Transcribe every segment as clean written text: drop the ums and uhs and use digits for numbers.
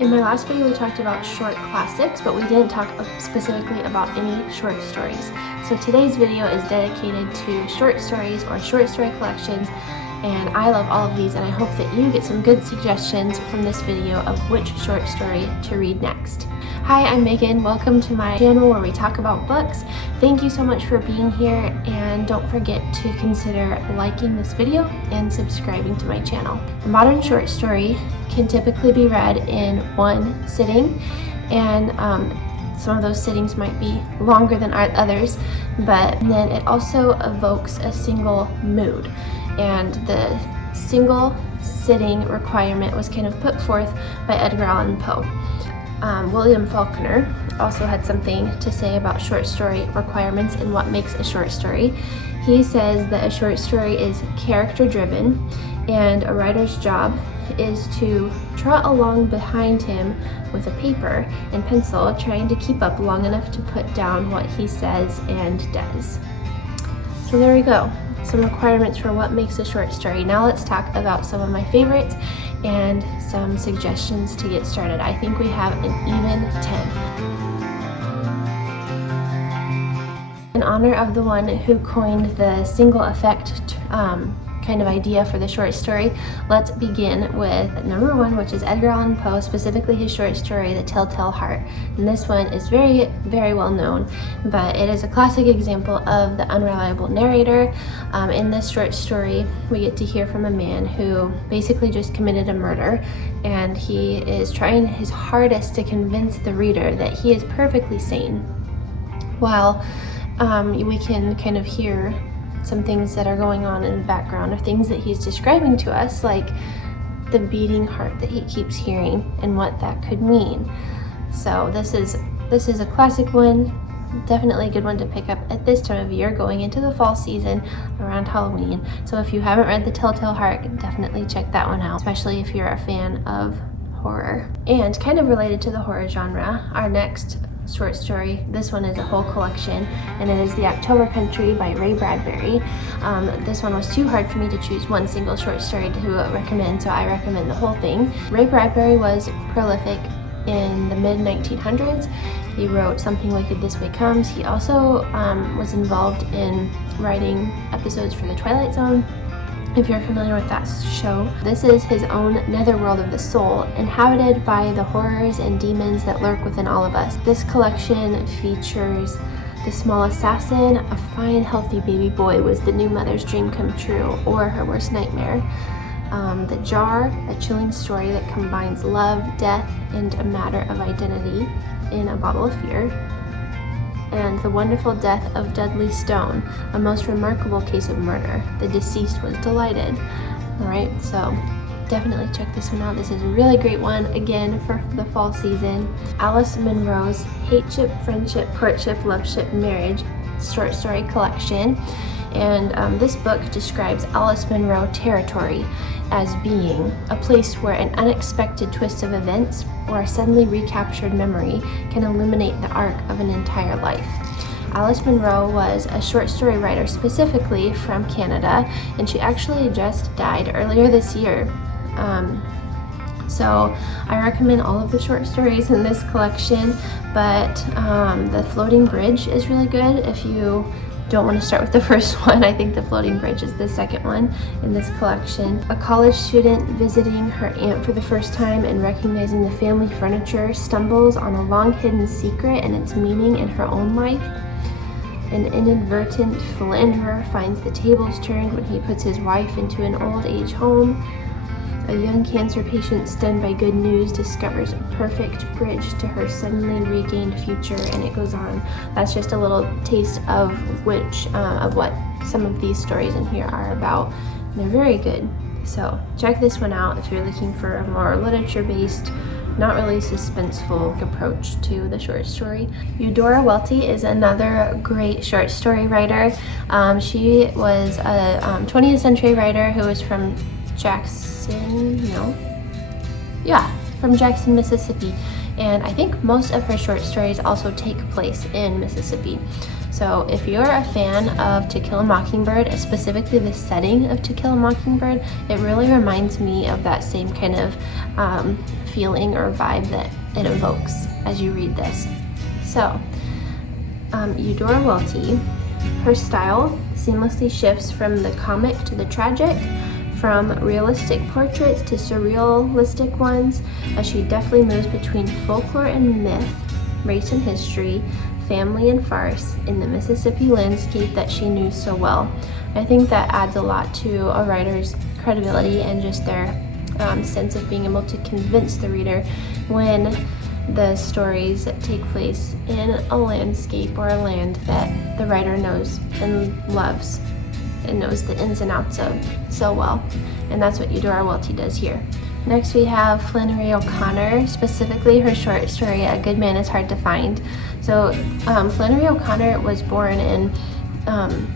In my last video, we talked about short classics, but we didn't talk specifically about any short stories. So today's video is dedicated to short stories or short story collections, and I love all of these, and I hope that you get some good suggestions from this video of which short story to read next. Hi, I'm Megan. Welcome to my channel where we talk about books. Thank you so much for being here, and don't forget to consider liking this video and subscribing to my channel. A modern short story can typically be read in one sitting, and some of those sittings might be longer than others, but then it also evokes a single mood, and the single sitting requirement was kind of put forth by Edgar Allan Poe. William Faulkner also had something to say about short story requirements and what makes a short story. He says that a short story is character driven, and a writer's job is to trot along behind him with a paper and pencil, trying to keep up long enough to put down what he says and does. So there we go, some requirements for what makes a short story. Now let's talk about some of my favorites and some suggestions to get started. I think we have an even 10. In honor of the one who coined the single effect kind of idea for the short story, let's begin with number one, which is Edgar Allan Poe, specifically his short story, The Telltale Heart. And this one is very, very well known, but it is a classic example of the unreliable narrator. In this short story, we get to hear from a man who basically just committed a murder, and he is trying his hardest to convince the reader that he is perfectly sane. While we can kind of hear some things that are going on in the background, or things that he's describing to us, like the beating heart that he keeps hearing and what that could mean. So this is a classic one, definitely a good one to pick up at this time of year, going into the fall season around Halloween. So if you haven't read The Telltale Heart, definitely check that one out, especially if you're a fan of horror. And kind of related to the horror genre, our next short story, this one is a whole collection, and it is The October Country by Ray Bradbury. This one was too hard for me to choose one single short story to recommend, so I recommend the whole thing. Ray Bradbury was prolific in the mid-1900s. He wrote Something Wicked This Way Comes. He also was involved in writing episodes for The Twilight Zone, if you're familiar with that show. This is his own netherworld of the soul, inhabited by the horrors and demons that lurk within all of us. This collection features the small assassin, a fine, healthy baby boy was the new mother's dream come true, or her worst nightmare. The Jar, a chilling story that combines love, death, and a matter of identity in a bottle of fear. And The Wonderful Death of Dudley Stone, a most remarkable case of murder. The deceased was delighted. Alright, so definitely check this one out. This is a really great one, again, for the fall season. Alice Munro's Hateship, Friendship, Courtship, Loveship, Marriage short story collection. And this book describes Alice Munro territory as being a place where an unexpected twist of events or a suddenly recaptured memory can illuminate the arc of an entire life. Alice Munro was a short story writer specifically from Canada, and she actually just died earlier this year. So I recommend all of the short stories in this collection, but The Floating Bridge is really good if you don't want to start with the first one. I think The Floating Bridge is the second one in this collection. A college student visiting her aunt for the first time and recognizing the family furniture stumbles on a long hidden secret and its meaning in her own life. An inadvertent philanderer finds the tables turned when he puts his wife into an old age home. A young cancer patient stunned by good news discovers a perfect bridge to her suddenly regained future, and it goes on. That's just a little taste of what some of these stories in here are about. They're very good. So check this one out if you're looking for a more literature-based, not really suspenseful approach to the short story. Eudora Welty is another great short story writer. She was a 20th century writer who was from Jackson, Mississippi. And I think most of her short stories also take place in Mississippi. So if you're a fan of To Kill a Mockingbird, specifically the setting of To Kill a Mockingbird, it really reminds me of that same kind of feeling or vibe that it evokes as you read this. So, Eudora Welty, her style seamlessly shifts from the comic to the tragic, from realistic portraits to surrealistic ones, as she deftly moves between folklore and myth, race and history, family and farce in the Mississippi landscape that she knew so well. I think that adds a lot to a writer's credibility and just their sense of being able to convince the reader when the stories take place in a landscape or a land that the writer knows and loves and knows the ins and outs of so well. And that's what Eudora Welty does here. Next we have Flannery O'Connor, specifically her short story, A Good Man is Hard to Find. So Flannery O'Connor was born in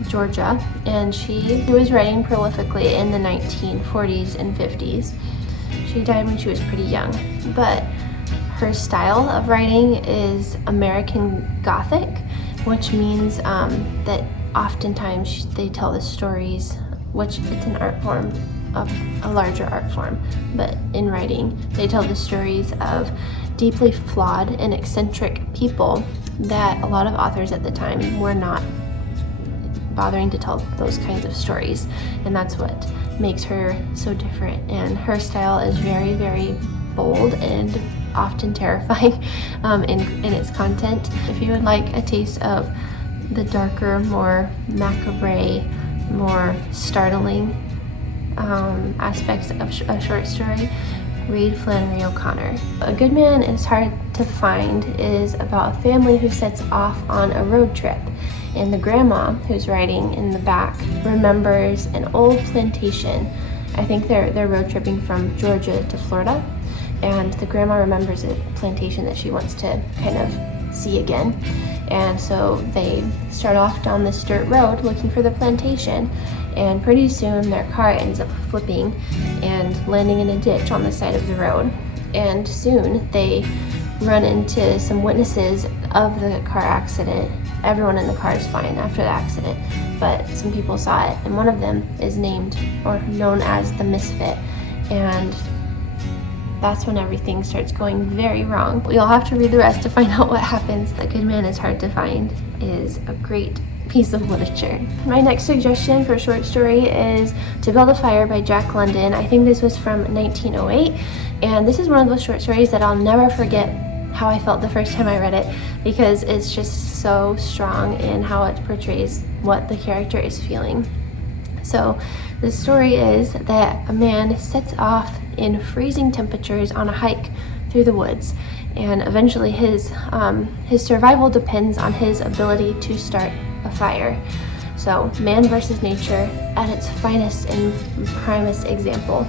Georgia, and she was writing prolifically in the 1940s and 50s. She died when she was pretty young, but her style of writing is American Gothic, which means that oftentimes they tell the stories, which it's an art form, of a larger art form, but in writing they tell the stories of deeply flawed and eccentric people that a lot of authors at the time were not bothering to tell those kinds of stories, and that's what makes her so different. And her style is very, very bold and often terrifying in its content. If you would like a taste of the darker, more macabre, more startling aspects of a short story, read Flannery O'Connor. A Good Man is Hard to Find is about a family who sets off on a road trip, and the grandma who's riding in the back remembers an old plantation. I think they're road tripping from Georgia to Florida, and the grandma remembers a plantation that she wants to kind of see again. And so they start off down this dirt road looking for the plantation, and pretty soon their car ends up flipping and landing in a ditch on the side of the road. And soon they run into some witnesses of the car accident. Everyone in the car is fine after the accident, but some people saw it, and one of them is named or known as the Misfit. And that's when everything starts going very wrong. You'll have to read the rest to find out what happens. A Good Man is Hard to Find is a great piece of literature. My next suggestion for a short story is To Build a Fire by Jack London. I think this was from 1908, and this is one of those short stories that I'll never forget how I felt the first time I read it, because it's just so strong in how it portrays what the character is feeling. So the story is that a man sets off in freezing temperatures on a hike through the woods, and eventually his survival depends on his ability to start a fire. So man versus nature at its finest and primest example.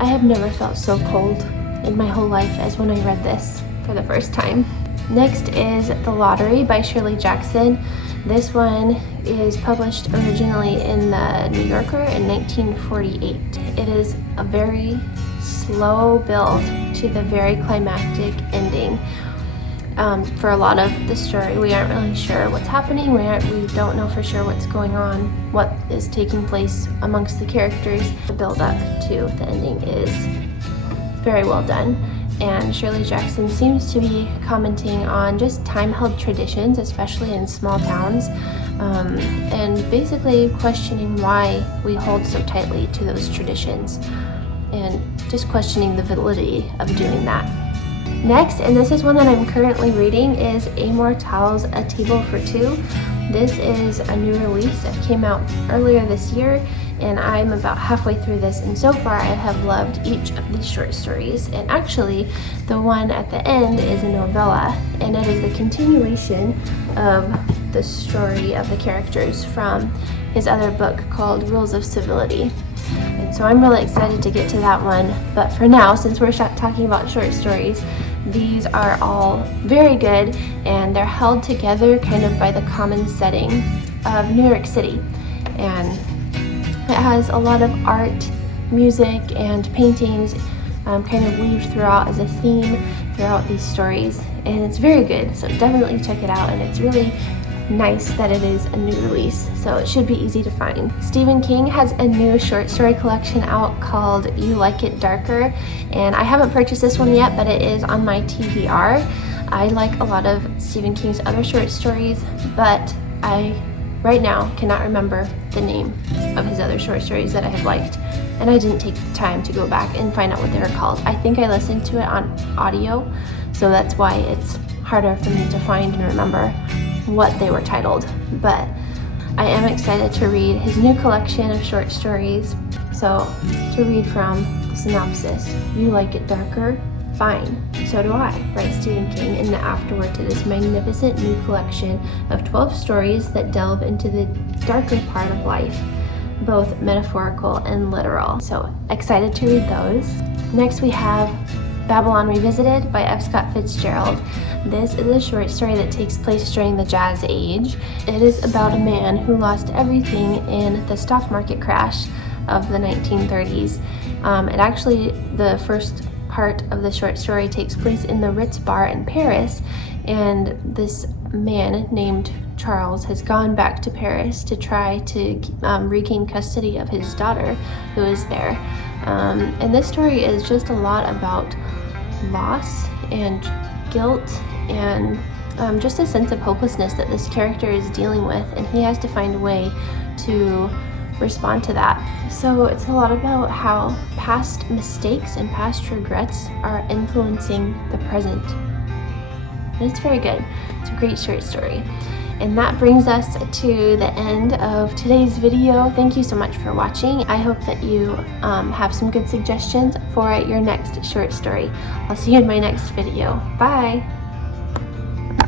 I have never felt so cold in my whole life as when I read this for the first time. Next is The Lottery by Shirley Jackson. This one is published originally in the New Yorker in 1948. It is a very slow build to the very climactic ending. For a lot of the story, we aren't really sure what's happening. We don't know for sure what's going on, what is taking place amongst the characters. The build up to the ending is very well done. And Shirley Jackson seems to be commenting on just time-held traditions, especially in small towns, and basically questioning why we hold so tightly to those traditions, and just questioning the validity of doing that. Next, and this is one that I'm currently reading, is Amor, Towles, A Table for Two. This is a new release that came out earlier this year, and I'm about halfway through this, and so far I have loved each of these short stories. And actually, the one at the end is a novella, and it is the continuation of the story of the characters from his other book called Rules of Civility. And so I'm really excited to get to that one, but for now, since we're talking about short stories, these are all very good, and they're held together kind of by the common setting of New York City. And it has a lot of art, music, and paintings kind of weaved throughout as a theme throughout these stories, and it's very good, so definitely check it out. And it's really nice that it is a new release, so it should be easy to find. Stephen King has a new short story collection out called You Like It Darker, and I haven't purchased this one yet, but it is on my TBR. I like a lot of Stephen King's other short stories, but I right now cannot remember the name of his other short stories that I have liked, and I didn't take the time to go back and find out what they were called. I think I listened to it on audio, so that's why it's harder for me to find and remember what they were titled. But I am excited to read his new collection of short stories. So to read from the synopsis: you like it darker? Fine, so do I, writes Stephen King in the afterword to this magnificent new collection of 12 stories that delve into the darker part of life, both metaphorical and literal. So excited to read those. Next we have Babylon Revisited by F. Scott Fitzgerald. This is a short story that takes place during the Jazz Age. It is about a man who lost everything in the stock market crash of the 1930s. The first part of the short story takes place in the Ritz bar in Paris, and this man named Charles has gone back to Paris to try to regain custody of his daughter who is there. And this story is just a lot about loss and guilt and just a sense of hopelessness that this character is dealing with, and he has to find a way to respond to that. So it's a lot about how past mistakes and past regrets are influencing the present. And it's very good. It's a great short story. And that brings us to the end of today's video. Thank you so much for watching. I hope that you have some good suggestions for your next short story. I'll see you in my next video. Bye!